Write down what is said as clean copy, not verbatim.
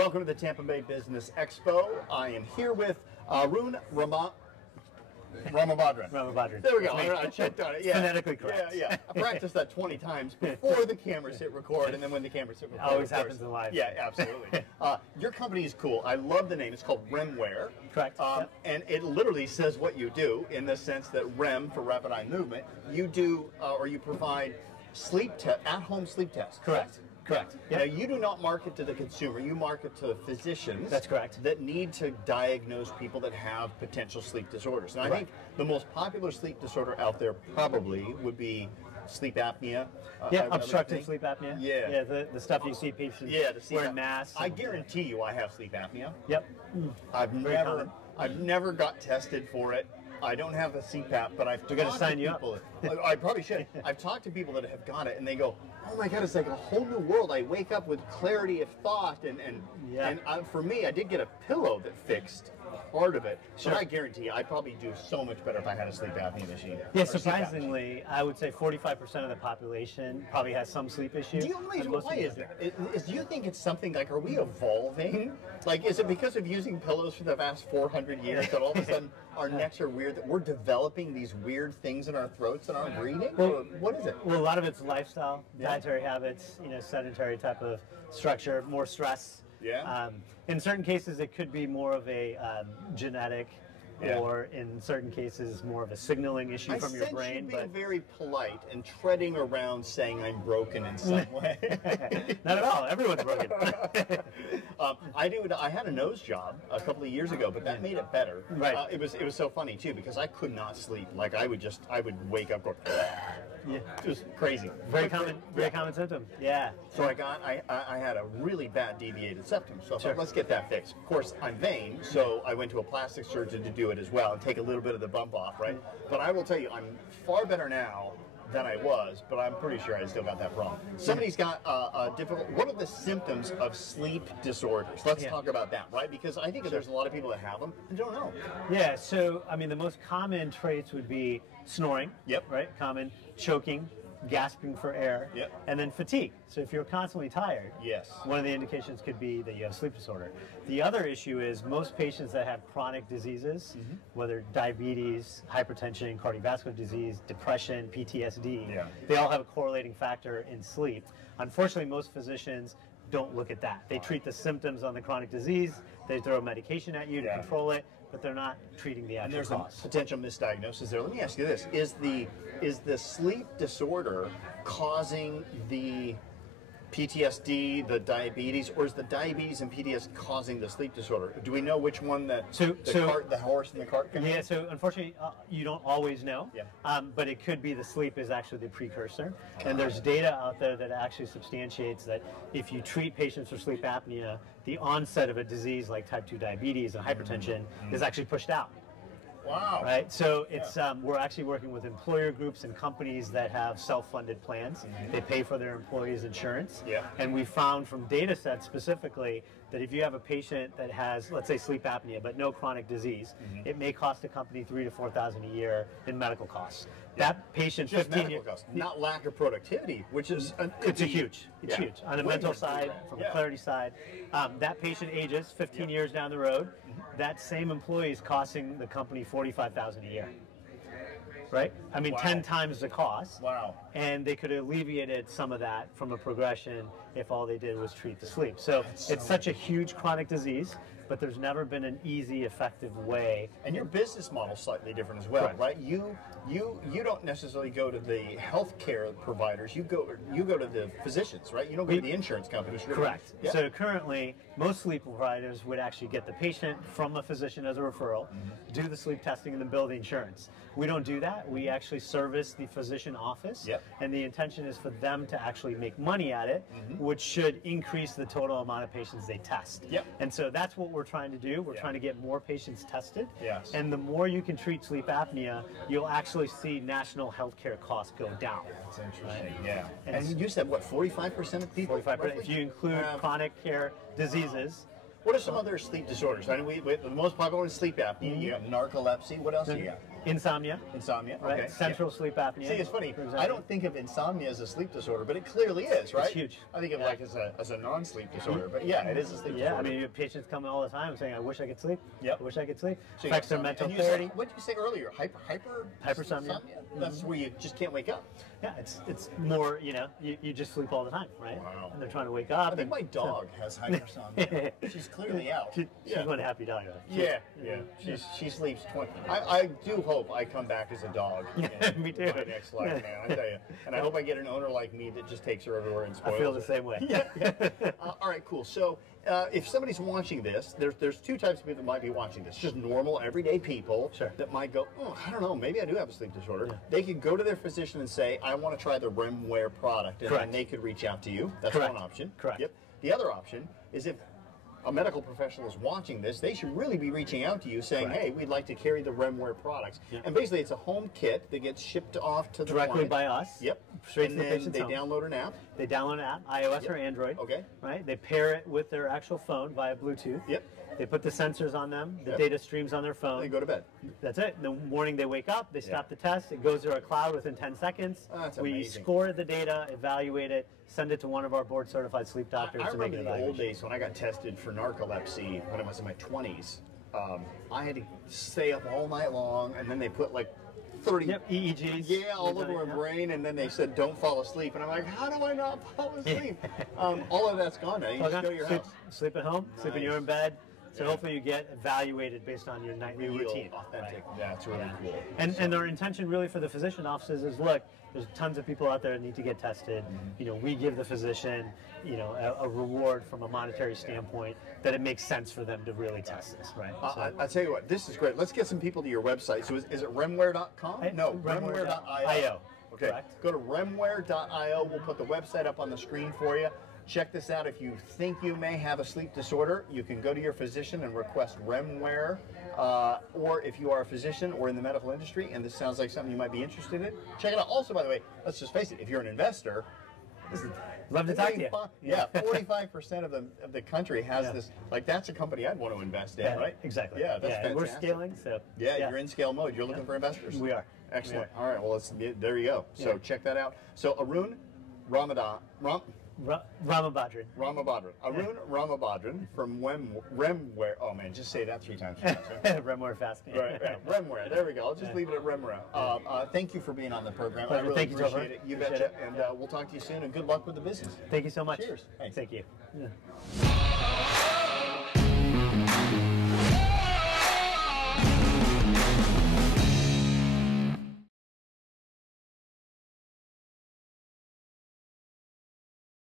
Welcome to the Tampa Bay Business Expo. I am here with Arun Ramabadran. Ramabadran. There we go. I checked on it. Yeah. Phonetically correct. Yeah. I practiced that 20 times before the cameras hit record, and then when the cameras hit record. Always happens in life. Yeah, absolutely. Your company is cool. I love the name. It's called RemWare. Correct. Yep. And it literally says what you do in the sense that REM, for rapid eye movement, you do or you provide at-home sleep tests. Correct. Correct. Yep. Now, you do not market to the consumer. You market to physicians. That's correct. That need to diagnose people that have potential sleep disorders. And I think the most popular sleep disorder out there probably would be sleep apnea. Obstructive sleep apnea. Yeah. The stuff you see patients wearing masks. I guarantee you I have sleep apnea. Yep. I've never got tested for it. I don't have a CPAP, but I've talked to people. I probably should. I've talked to people that have got it, and they go, "Oh my God, it's like a whole new world." I wake up with clarity of thought, and for me, I did get a pillow that fixed part of it. Sure. But I guarantee you, I'd probably do so much better if I had a sleep apnea machine. Yeah, surprisingly, I would say 45% of the population probably has some sleep issue. Do you why is that? Do you think it's something like, are we evolving? Like, is it because of using pillows for the past 400 years that all of a sudden our necks are weird, that we're developing these weird things in our throats and our breathing? Or what is it? Well, a lot of it's lifestyle, dietary habits, sedentary type of structure, more stress. Yeah. In certain cases, it could be more of a genetic, or in certain cases, more of a signaling issue from your brain. You being very polite and treading around, saying I'm broken in some way. Not at all. Everyone's broken. I had a nose job a couple of years ago, but that made it better. Right. It was so funny too, because I could not sleep. Like I would wake up going, just crazy. Very common symptom. Yeah. So I had a really bad deviated septum. So I thought, let's get that fixed. Of course, I'm vain, so I went to a plastic surgeon to do it as well and take a little bit of the bump off, right? But I will tell you, I'm far better now than I was, but I'm pretty sure I still got that problem. Somebody's got a difficult. What are the symptoms of sleep disorders? Let's talk about that, right? Because I think there's a lot of people that have them and don't know. Yeah. So I mean, the most common traits would be snoring. Yep. Right. Common. Choking, gasping for air. Yep. And then fatigue. So if you're constantly tired, one of the indications could be that you have sleep disorder. The other issue is most patients that have chronic diseases, whether diabetes, hypertension, cardiovascular disease, depression, PTSD, they all have a correlating factor in sleep. Unfortunately, most physicians don't look at that. They treat the symptoms on the chronic disease, they throw medication at you to control it, but they're not treating the actual cause. And there's a potential misdiagnosis there. Let me ask you this. Is the sleep disorder causing the PTSD, the diabetes, or is the diabetes and PTSD causing the sleep disorder? Do we know which one the horse and the cart can be? So unfortunately, you don't always know, but it could be the sleep is actually the precursor. And there's data out there that actually substantiates that if you treat patients for sleep apnea, the onset of a disease like type 2 diabetes and hypertension is actually pushed out. Wow. Right. So it's we're actually working with employer groups and companies that have self-funded plans. They pay for their employees' insurance. And we found from data sets specifically that if you have a patient that has, let's say, sleep apnea but no chronic disease, it may cost a company $3,000 to $4,000 a year in medical costs. That patient, just medical costs, not lack of productivity, which is it's huge. It's huge on the mental side, from the clarity side. That patient ages 15 years down the road. That same employee is costing the company $45,000 a year. Right? I mean, 10 times the cost. Wow. And they could have alleviated some of that from a progression if all they did was treat the sleep. So it's such a huge chronic disease, but there's never been an easy, effective way. And your business model is slightly different as well, right? You don't necessarily go to the healthcare providers. You go to the physicians, right? You don't go to the insurance companies. Correct. So currently, most sleep providers would actually get the patient from a physician as a referral, do the sleep testing, and then bill the insurance. We don't do that. We actually service the physician office, and the intention is for them to actually make money at it, which should increase the total amount of patients they test. And so that's what we're trying to do. We're trying to get more patients tested, and the more you can treat sleep apnea, you'll actually see national healthcare costs go down. That's interesting. And you said what, 45% of people? 45%. If you include chronic care diseases. What are some other sleep disorders? I know the most popular is sleep apnea. You have narcolepsy. What else do you got? Insomnia. Insomnia, Right? okay. Central sleep apnea. See, it's funny. for example. I don't think of insomnia as a sleep disorder, but it clearly is, right? It's huge. I think of like as a non-sleep disorder, but yeah, it is a sleep Yeah, disorder. I mean, you have patients come in all the time saying, "I wish I could sleep. Yep. I wish I could sleep." So you Affects their got mental and you clarity. said- what did you say earlier? Hypersomnia. That's where you just can't wake up. Yeah, it's more, you just sleep all the time, right? Wow. And they're trying to wake up. I think my dog has hypersomnia. She's clearly out. She's one happy dog. Though. Yeah. She sleeps 20. I do hope I come back as a dog. Yeah, me too. In my next life, man. I tell you. And I hope I get an owner like me that just takes her everywhere and spoils I feel the her. same way. All right, cool. So if somebody's watching this, there's two types of people that might be watching this. Just normal, everyday people that might go, oh, I don't know, maybe I do have a sleep disorder. Yeah. They could go to their physician and say, I want to try the RemWare product, and then they could reach out to you. That's one option. Correct. Yep. The other option is if a medical professional is watching this, they should really be reaching out to you saying, hey, we'd like to carry the RemWare products. Yep. And basically it's a home kit that gets shipped off to the directly client. by us. Yep. Straight and to the then patient's they home. download an app. They download an app, iOS or Android. Okay. Right? They pair it with their actual phone via Bluetooth. Yep. They put the sensors on them. The data streams on their phone. They go to bed. That's it. In the morning they wake up, they stop the test, it goes to our cloud within 10 seconds. Oh, that's we amazing. score the data, evaluate it, send it to one of our board certified sleep doctors I to make an remember the old evaluation. days when I got tested for narcolepsy when I was in my 20s. I had to stay up all night long, and then they put like 30 EEGs. Yeah, all over my brain, and then they said, don't fall asleep. And I'm like, how do I not fall asleep? All of that's gone now. You just go to your house. Sleep at home, sleep in your own bed. So hopefully you get evaluated based on your nightly routine. Authentic. Right? That's really cool. And our intention really for the physician offices is, look, there's tons of people out there that need to get tested. We give the physician, a reward from a monetary standpoint that it makes sense for them to really test this, right? I'll tell you what, this is great. Let's get some people to your website. So is it remware.com? No, remware.io. Okay, correct. Go to remware.io. We'll put the website up on the screen for you. Check this out. If you think you may have a sleep disorder, you can go to your physician and request RemWare. Or if you are a physician or in the medical industry and this sounds like something you might be interested in, check it out. Also, by the way, let's just face it, if you're an investor, love to talk to you. Yeah, 45% of the country has this. Like, that's a company I'd want to invest in, right? Exactly. Yeah, that's fantastic. We're scaling, so. Yeah, you're in scale mode. You're looking for investors. We are. Excellent. All right, well, there you go. So check that out. So Arun Ramabadran. Ramabadran. Arun Ramabadran from RemWare. Oh man, just say that 3 times fast. Right? RemWare fast. Right. RemWare. There we go. I'll just leave it at RemWare. Thank you for being on the program. I really Thank you, Topher. appreciate it. You betcha. And we'll talk to you soon. And good luck with the business. Thank you so much. Cheers. Thanks. Thank you.